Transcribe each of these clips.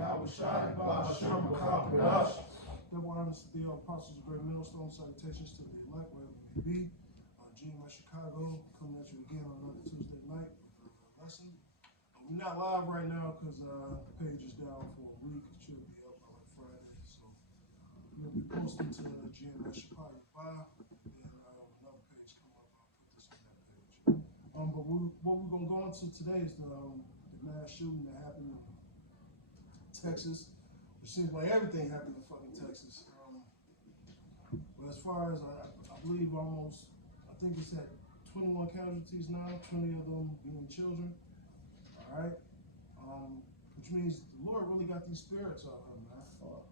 Yahweh Shai, Bahasham, Makapadash. Double honors to the apostles of Great Millstone. Salutations to the elect, wherever you be. GMI Chicago, coming at you again on another Tuesday night with a lesson. We're not live right now because the page is down for a week. It should be up by like Friday. So we'll be posting to GMI Chicago 5 and another page come up. I'll put this on that page. But what we're going to go into today is the mass shooting that happened in Texas. It seems like everything happened in fucking Texas. But as far as I believe I think it's at 21 casualties now, 20 of them being children. All right, which means the Lord really got these spirits out of them, man. All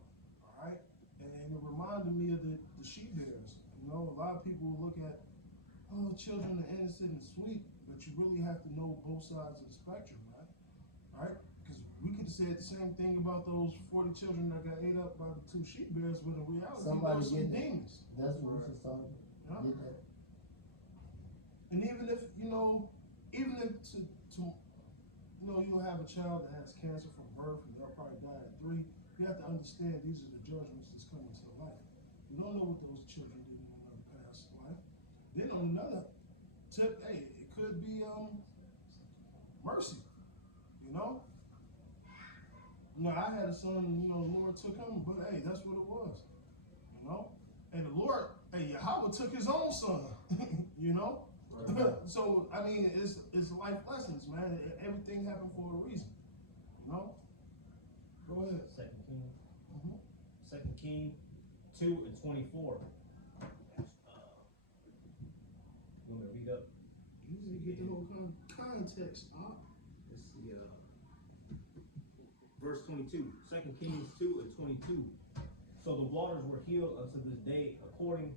right, and it reminded me of the sheep bears. You know, a lot of people will look at, oh, children are innocent and sweet, but you really have to know both sides of the spectrum, right? All right, because we could have said the same thing about those 40 children that got ate up by the 2 sheep bears, but in reality, Somebody those some demons. That's what we should start. Yeah. Get that. And even if, you'll have a child that has cancer from birth and they'll probably die at 3, you have to understand these are the judgments that's coming to life. You don't know what those children did in another past life. Then on another tip, hey, it could be mercy, you know? I had a son, the Lord took him, but hey, that's what it was, And the Lord, Yahweh took his own son, So, I mean, it's life lessons, man. Everything happened for a reason, Go ahead. 2 King 2:24. You want me to read up? You need to get the whole context, Let's see, verse 22. 2 Kings 2:22. So the waters were healed unto this day, according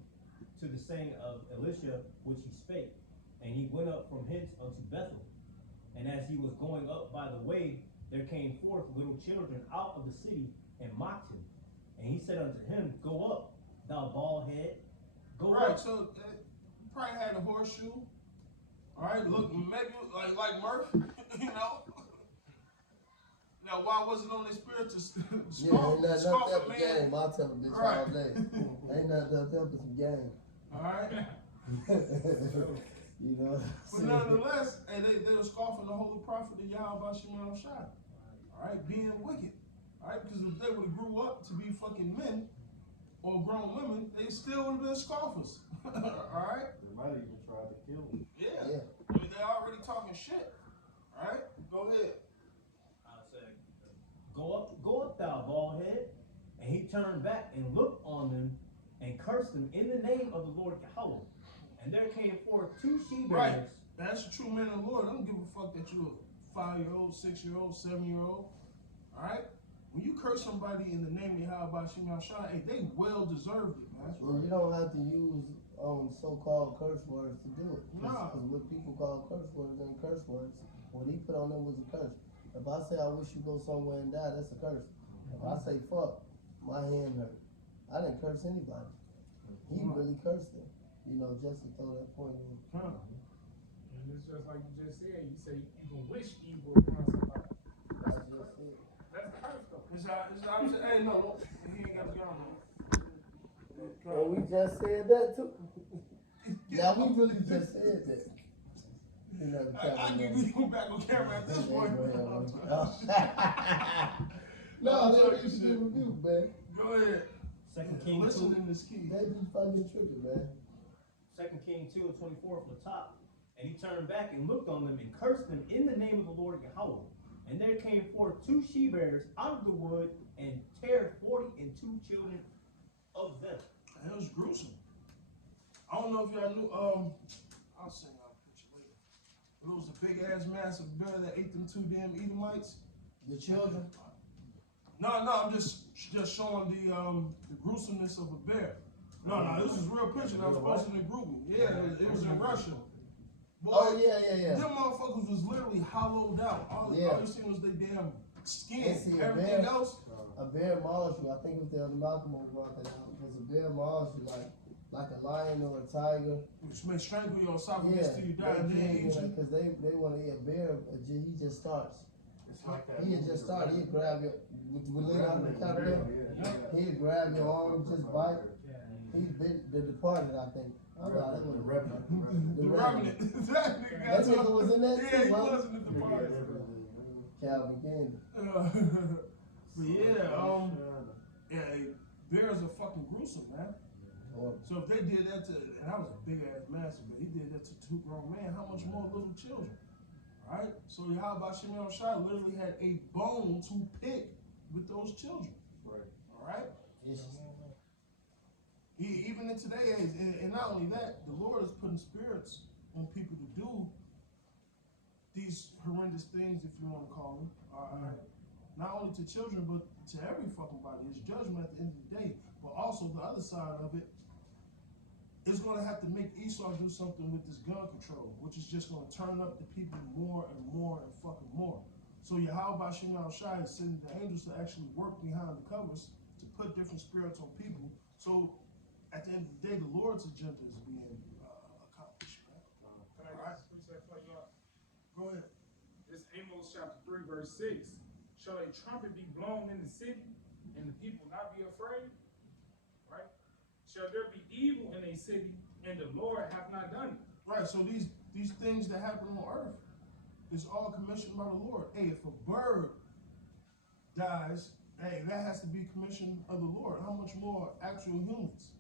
to the saying of Elisha, which he spake. And he went up from hence unto Bethel. And as he was going up by the way, there came forth little children out of the city and mocked him. And he said unto him, Go up, thou bald head. Go right, up. so probably had a horseshoe. All right, look, maybe like Murph, Now, why was it on their spirit to scoff Ain't nothing at up man? game. I'll tell a bitch Right. all day. Ain't nothing up but some game. All right. But nonetheless, they were scoffing the holy prophet of Yahweh Shemel Shai. All right, being wicked. All right, because if they would have grew up to be fucking men or grown women, they still would have been scoffers. All right? They might even try to kill him. Yeah. I mean, they're already talking shit. All right? Go ahead. I said, Go up, thou bald head. And he turned back and looked on them and cursed them in the name of the Lord Yahweh. And there came forth 2 she-bears. Right. That's a true man of the Lord. I don't give a fuck that you're a 5-year-old, 6-year-old, 7-year-old. All right? When you curse somebody in the name of Yahweh Shemel Shai, they well deserved it, man. Well, you don't have to use so-called curse words to do it. Because what people call curse words ain't curse words. What he put on them was a curse. If I say I wish you go somewhere and die, that's a curse. If I say fuck, my hand hurt. I didn't curse anybody. He really cursed them. Just to throw that point in. And it's just like you just said. You say you can wish evil upon somebody. That's just it. That's curse though. It's opposite. Hey, no, he ain't got the gun on. Well, we just said that too. Yeah, we really just said that. I give you back on camera at this point. No, that's what you should do, man. Go ahead. 2 King 2. Listening is key. They be fucking tripping, man. 2 King 2:24 from the top. And he turned back and looked on them and cursed them in the name of the Lord Yahweh. And there came forth 2 she-bears out of the wood and tear 42 children of them. It was gruesome. I don't know if y'all knew, I'll send y'all a picture later. But it was a big ass massive bear that ate them 2 damn Edomites. The children? No, I'm just showing the gruesomeness of a bear. No, this is a real picture that was posted in group. Yeah, it was in Russia. Boy, Oh, yeah. Them motherfuckers was literally hollowed out. All you seen was their damn skin. See, Everything else. A bear mauls you. I think it was the other Malcolm who brought that out. Because a bear mauls you like a lion or a tiger. Which may strangle your esophagus till you die and then eat you. Because they want to eat a bear. He just starts. It's like that. He had just started, he'd grab your, with Leonardo DiCaprio, he'd grab your arm, just bite. He's been, The Departed, I think. The Revenant. The The Revenant. Revenant. That That nigga was in that Yeah, too, he bro. was in the Departed. Calvin Candy. But yeah, yeah, bears are fucking gruesome, man. Or, So if they did that to, and that was a big ass massacre, he did that to 2 grown men, how much more little children? Right? So how about Shimon Shai literally had a bone to pick with those children. Right. Alright? vicious. Even in today's age, and not only that, the Lord is putting spirits on people to do these horrendous things, if you want to call them. Alright? Not only to children, but to every fucking body. It's judgment at the end of the day. But also the other side of it, it's going to have to make Esau do something with this gun control, which is just going to turn up the people more and more and fucking more. So Yahweh Shimon Shai is sending the angels to actually work behind the covers to put different spirits on people. So at the end of the day, the Lord's agenda is being accomplished. Man. Can I just preach that for y'all? Go ahead. This Amos chapter 3, verse 6. Shall a trumpet be blown in the city, and the people not be afraid? Right? Shall there be evil in a city, and the Lord hath not done it? Right, so these things that happen on earth is all commissioned by the Lord. Hey, if a bird dies, hey, that has to be commissioned of the Lord. How much more actual humans,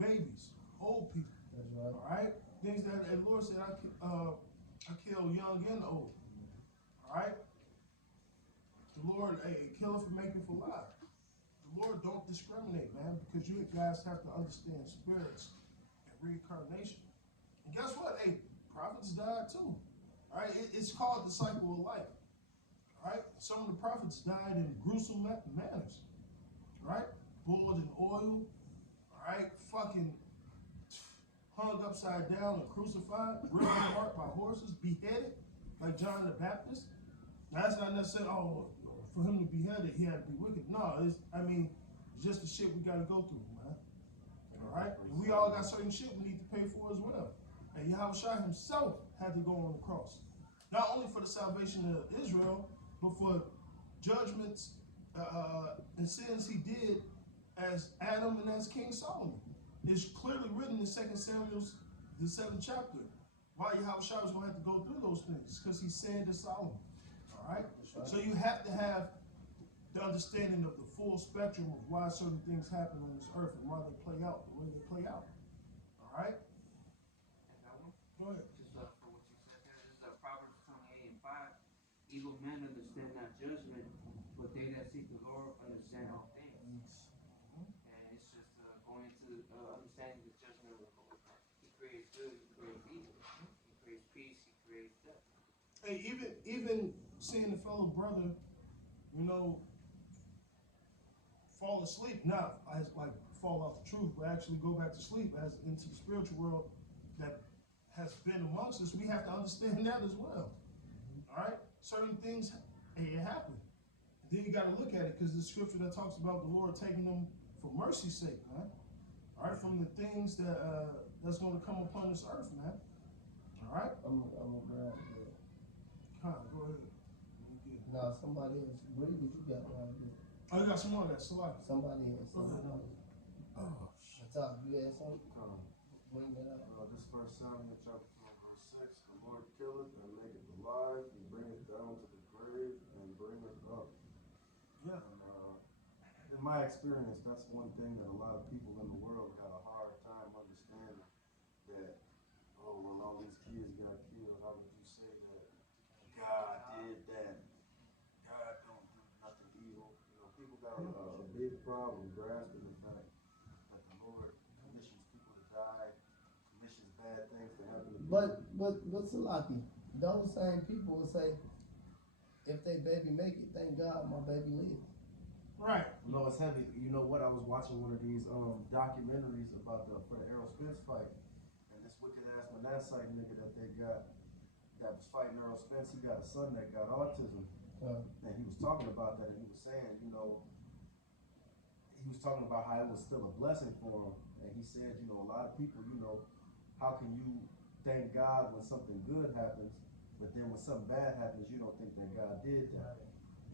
babies, old people? That's right. All right, things that the Lord said, I kill young and old. All right, the Lord, hey, killeth for making for life. The Lord don't discriminate, man, because you guys have to understand spirits and reincarnation. And guess what? Hey, prophets died too. All right, it's called the cycle of life. All right, some of the prophets died in gruesome manners. Right, boiled in oil. All right, fucking hung upside down and crucified, ripped apart by horses, beheaded like John the Baptist. Now that's not necessarily, for him to be beheaded, he had to be wicked. No, it's just the shit we gotta go through, man. All right, and we all got certain shit we need to pay for as well. And Yahweh Shai himself had to go on the cross, not only for the salvation of Israel, but for judgments and sins he did as Adam and as King Solomon. It's clearly written in 2 Samuel, the 7th chapter, why Yahweh Shai was going to have to go through those things, because he said to Solomon. All right? So you have to have the understanding of the full spectrum of why certain things happen on this earth and why they play out the way they play out. All right? Go ahead. Just for what you said there, this is Proverbs 28 and 5. Evil men understand not judgment, but they that seek the Lord understand all things. And it's just going into understanding the judgment of the Lord. He creates good, he creates evil. He creates peace, he creates death. Hey, even seeing a fellow brother, fall asleep, not as like fall off the truth, but actually go back to sleep as into the spiritual world that has been amongst us, we have to understand that as well. All right? Certain things, hey, it happened. Then you got to look at it because the scripture that talks about the Lord taking them for mercy's sake, man. All right, from the things that that's going to come upon this earth, man. All right? I'm a grab it. Go ahead. Nah, somebody else. Bree, what you got right here? Oh, you got some more of that, Salaki. Somebody else. Oh, Top, you had something? Bring that up. This First Samuel chapter 4, verse 6. The Lord killeth and maketh alive, he bringeth down to the grave and bringeth up. yeah. And, in my experience, that's one thing that a lot of people in the world got a hard time understanding. That, when all these kids got killed, how would you say that God did that? God don't do nothing evil. People got a big problem grasping the fact that the Lord commissions people to die, commissions bad things to happen to people. But Salaki, those same people will say, if they baby make it, thank God my baby lived. Right. No, it's heavy. You know what? I was watching one of these documentaries about for the Errol Spence fight, and this wicked ass Manasseh nigga that they got that was fighting Errol Spence. He got a son that got autism, and he was talking about that, and he was saying, he was talking about how it was still a blessing for him, and he said, a lot of people, how can you thank God when something good happens, But then when something bad happens, you don't think that God did that.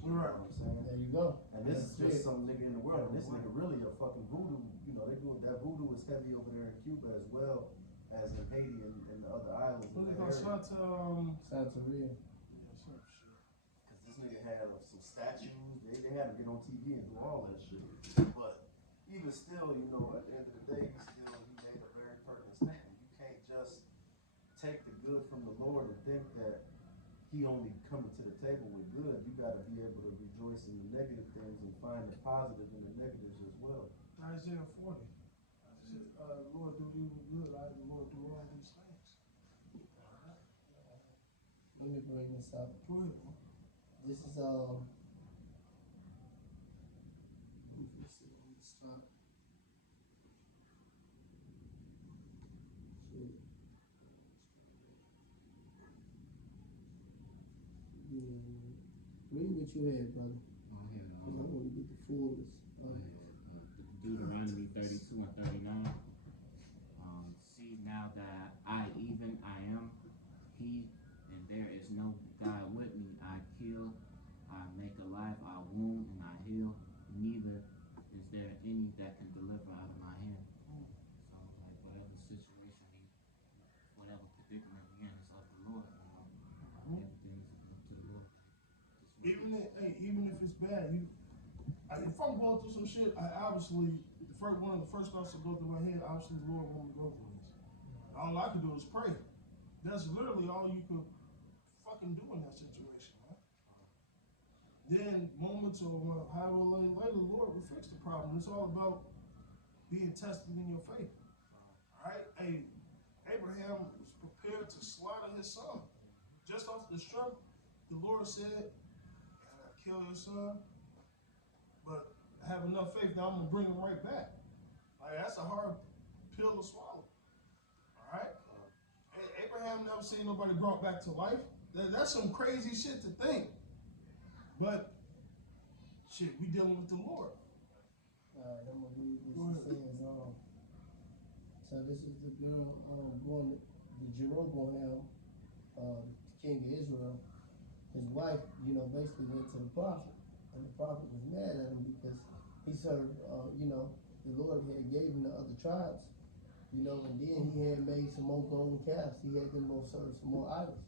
You Right. know what I'm saying? There you go. And this is That's just it. some nigga in the world, and this nigga really a fucking voodoo. You know, they do that voodoo is heavy over there in Cuba as well as in Haiti and the other islands What in they that call area. Santeria. some shit. Cause this nigga had some statues, they had to get on TV and do all that shit. But even still, you know, at the end of the day, he made a very pertinent statement. You can't just take the good from the Lord and think that he only coming to the table with good. You gotta be able to rejoice in the negative things and find the positive in the negatives as well. Isaiah 40. Lord do evil good, I the Lord do all these things. Let me bring this up. Go ahead, man. This is let's see, let me stop. Read what you had, brother. Go ahead, Cause I want to get the fullness. go ahead. Deuteronomy 32 and 39. See now that I am he, and there is no God with me. I kill, I make alive, I wound, and I heal. Neither is there any that can deliver out of my hand. So, like, whatever situation whatever predicament we in, is of the Lord. You know? Everything is up to the Lord. Even if it's bad, if I'm going through some shit, one of the first thoughts that go through my head, obviously the Lord wants me to go through this. All I can do is pray. That's literally all you could fucking do in that situation, man. Then moments or however long later, the Lord will fix the problem. It's all about being tested in your faith. Alright? Hey, Abraham was prepared to slaughter his son. Just off the strength, the Lord said, kill your son, but have enough faith that I'm gonna bring him right back. Like, that's a hard pill to swallow. Alright? Abraham never seen nobody brought back to life. That's some crazy shit to think. But shit, we dealing with the Lord. Alright, I'm gonna read this. It says, so this is the girl going the Jeroboam, king of Israel. His wife, basically went to the prophet, and the prophet was mad at him because he served, the Lord had gave him the other tribes, and then he had made some more golden calves. He had them go serve some more idols,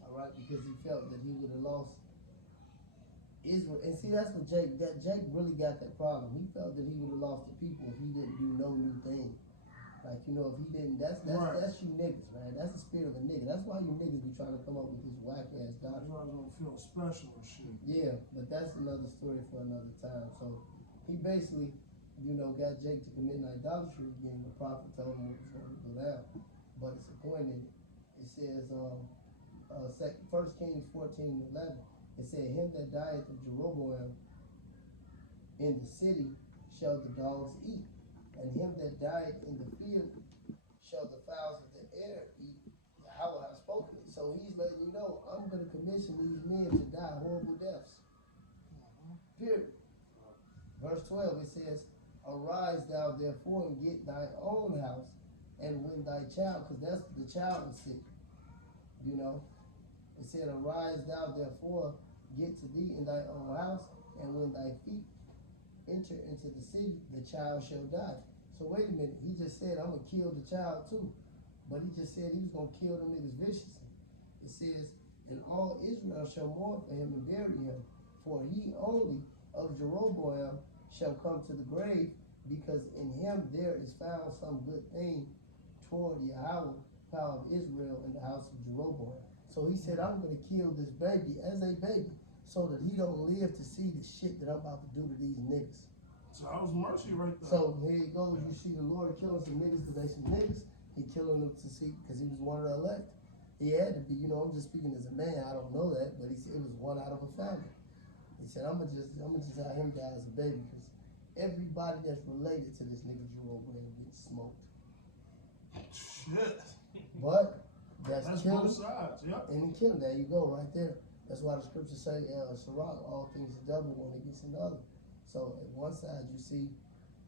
all right, because he felt that he would have lost Israel. And see, that's what Jake really got that problem. He felt that he would have lost the people if he didn't do no new thing. Like, if he didn't, that's Right. that's you niggas, man. That's the spirit of a nigga. That's why you niggas be trying to come up with this whack ass You doctrine. guys don't feel special and shit. Yeah, but that's another story for another time. So he basically, got Jake to commit an idolatry again. The prophet told him it was going to go down, but it's a point in it. It says, 1 Kings 14:11. It said, "Him that dieth of Jeroboam in the city shall the dogs eat, and him that died in the field shall the fowls of the air eat." How I have spoken it. So he's letting you know, I'm going to commission these men to die horrible deaths. Period. Verse 12, it says, "Arise thou therefore and get thy own house, and when thy child," because that's the child is sick. It said, "Arise thou therefore, get to thee in thy own house, and when thy feet enter into the city, the child shall die." So wait a minute, he just said, I'm gonna kill the child too. But he just said he was gonna kill them niggas viciously. It says, "And all Israel shall mourn for him and bury him, for he only of Jeroboam shall come to the grave, because in him there is found some good thing toward Yahweh, power of Israel, in the house of Jeroboam." So he said, I'm gonna kill this baby as a baby, so that he don't live to see the shit that I'm about to do to these niggas. So that was mercy right there. So here you go, you see the Lord killing some niggas because they some niggas. He killing them to see, because he was one of the elect. He had to be, I'm just speaking as a man, I don't know that, but he said it was one out of a family. He said, I'm gonna just have him die as a baby, because everybody that's related to this nigga Jeroboam gets smoked. Shit. But that's both killing, sides, yep. and he killed. There you go, right there. That's why the scriptures say, Sirach, all things are double when it gets in the other. So at one side you see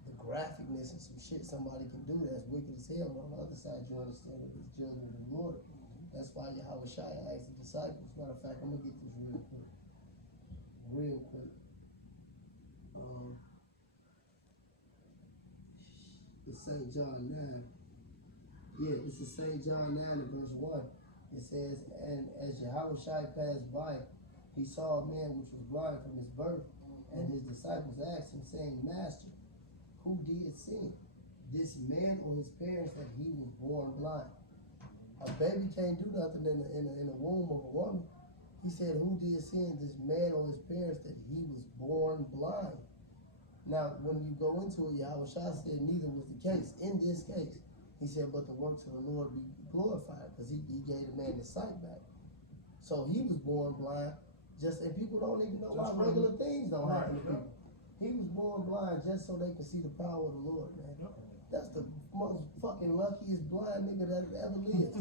the graphicness and some shit somebody can do that's wicked as hell, but on the other side you understand that it's judgment of the Lord. That's why Yahweh Shai asked the disciples. Matter of fact, I'm gonna get this real quick. Real quick. It's St. John 9. Yeah, this is St. John 9 and verse 1. It says, and as Yahweh Shai passed by, he saw a man which was blind from his birth, and his disciples asked him, saying, Master, who did sin, this man or his parents, that he was born blind? A baby can't do nothing in the womb of a woman. He said, who did sin, this man or his parents, that he was born blind? Now, when you go into it, Yahweh Shai said neither was the case. In this case, he said, but the works of the Lord be glorified, because he gave the man his sight back. So he was born blind, and people don't even know why regular things don't happen to people. He was born blind just so they can see the power of the Lord, man. That's the most fucking luckiest blind nigga that ever lived.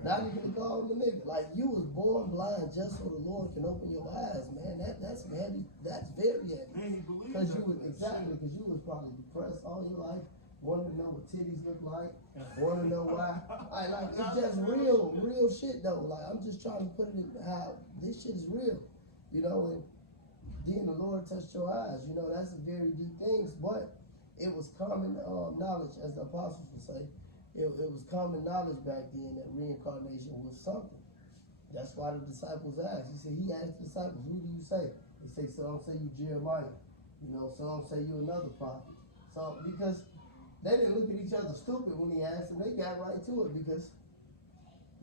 Not even to call him a nigga. Like, you was born blind just so the Lord can open your eyes, man. That's heavy. That's very heavy. Man, he believed Because that. because you was probably depressed all your life, wanting to know what titties look like, want to know why. Like it's just real shit though. Like, I'm just trying to put it in how this shit is real, you know. And then the Lord touched your eyes, you know. That's a very deep things, but it was common knowledge, as the apostles would say. It was common knowledge back then that reincarnation was something. That's why the disciples asked. He asked the disciples, who do you say? They say, some say you Jeremiah. You know, some say you another prophet. So, because they didn't look at each other stupid when he asked them, they got right to it, because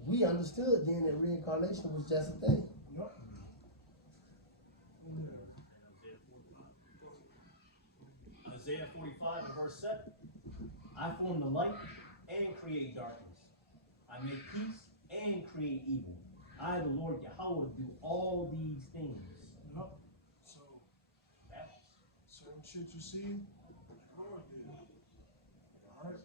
we understood then that reincarnation was just a thing. Yep. Isaiah 45 and verse 7. I form the light and create darkness. I make peace and create evil. I, the Lord Yahweh, do all these things. Yep. So, certain shit you see, the Lord did. Alright?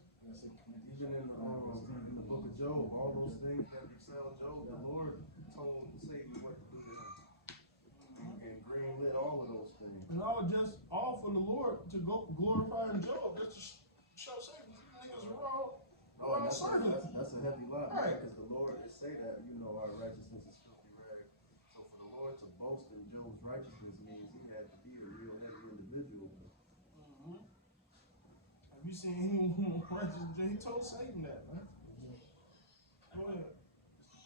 Even in the book of Job, all those things that befell Job, the Lord told Satan what to do to him. And greenlit all of those things. And all for the Lord to go glorify in Job. That's to show Satan these niggas are wrong. Oh, that's a heavy lie. Right. Because the Lord did say that, you know, our righteousness is filthy rags. So for the Lord to boast in Job's righteousness means he had to be a real heavy individual. Mm-hmm. Have you seen anyone righteous? He told Satan that, man. Go ahead.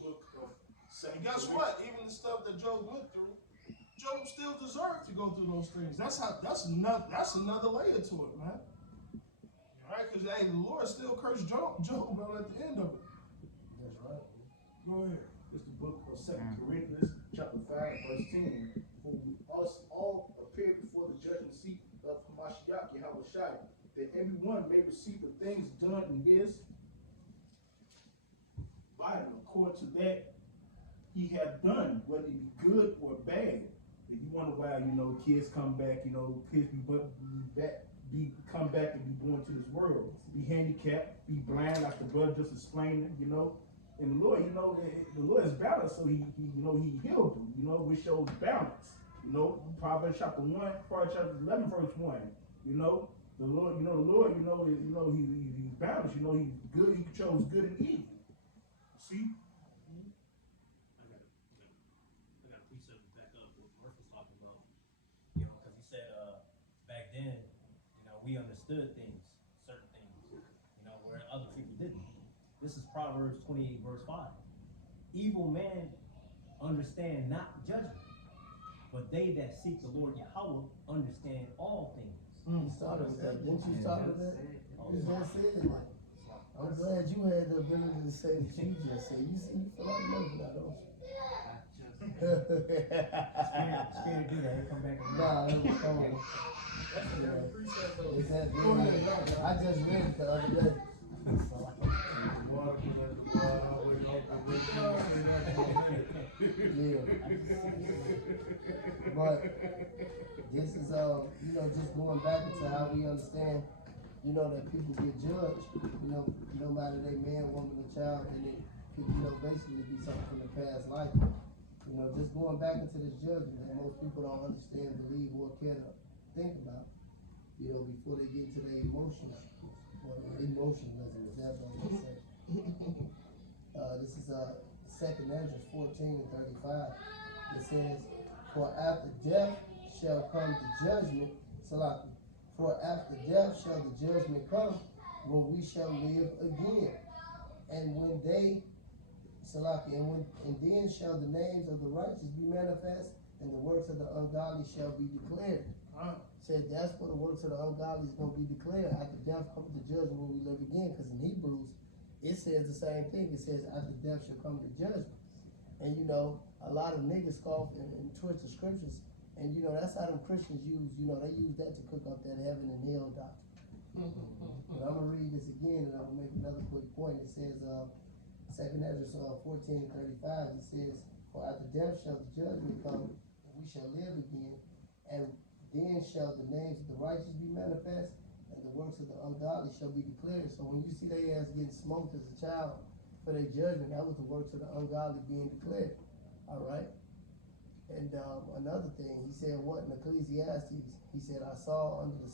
Book of And guess what? Even the stuff that Job went through, Job still deserved to go through those things. That's another layer to it, man. Right? Because the Lord still cursed Job at the end of it. That's right. Go ahead. It's the book of 2 Corinthians, chapter 5, verse 10. For us all appear before the judgment seat of Hamashiach Yahweh Shai, that everyone may receive the things done in his body according to that he hath done, whether it be good or bad. If you wonder why, you know, kids come back, you know, kids come back and be born to this world, be handicapped, be blind, like the brother just explained, you know. And the Lord, you know, the Lord is balanced, so he healed them, you know, which shows balance. You know, Proverbs chapter 11, verse 1. You know, the Lord, he's balanced, you know, he's good, he chose good and evil. See? I got a precept to back up what Murph was talking about. You know, because he said back then, you know, we understood things, certain things, you know, where other people didn't. This is Proverbs 28, verse 5. Evil man understand not judgment, but they that seek the Lord Yahweh understand all things. You started with that. Didn't you start with that? You just said it. I'm glad you had the ability to say that you just said. You see, you feel like Murphy now, don't you? Scared to do that, he come back and Nah, it was cold. It's that video. I just read it the other day. Yeah. But this is you know, just going back into how we understand, you know, that people get judged, you know, no matter they man, woman, or child, and it could, you know, basically be something from the past life. You know, just going back into this judgment that most people don't understand, believe, or care to think about, you know, before they get into their emotions, or emotionalism, if that's what I'm gonna say. This is 2 Ezra 14:35. It says, "For after death shall come the judgment." Salaki. "For after death shall the judgment come, when we shall live again. And when they, Salaki, and then shall the names of the righteous be manifest, and the works of the ungodly shall be declared." Said that's what the works of the ungodly is going to be declared. After death comes the judgment when we live again. Because in Hebrews, it says the same thing. It says after death shall come the judgment. And you know, a lot of niggas scoff and twist the scriptures. And you know, that's how them Christians use, you know, they use that to cook up that heaven and hell doctrine. But I'm going to read this again and I'm going to make another quick point. It says, 2 Ezra 14:35, it says, "For after death shall the judgment come, and we shall live again. And then shall the names of the righteous be manifest, and the works of the ungodly shall be declared." So when you see they ass getting smoked as a child for their judgment, that was the works of the ungodly being declared. Alright? And another thing, he said what in Ecclesiastes? He said, "I saw under the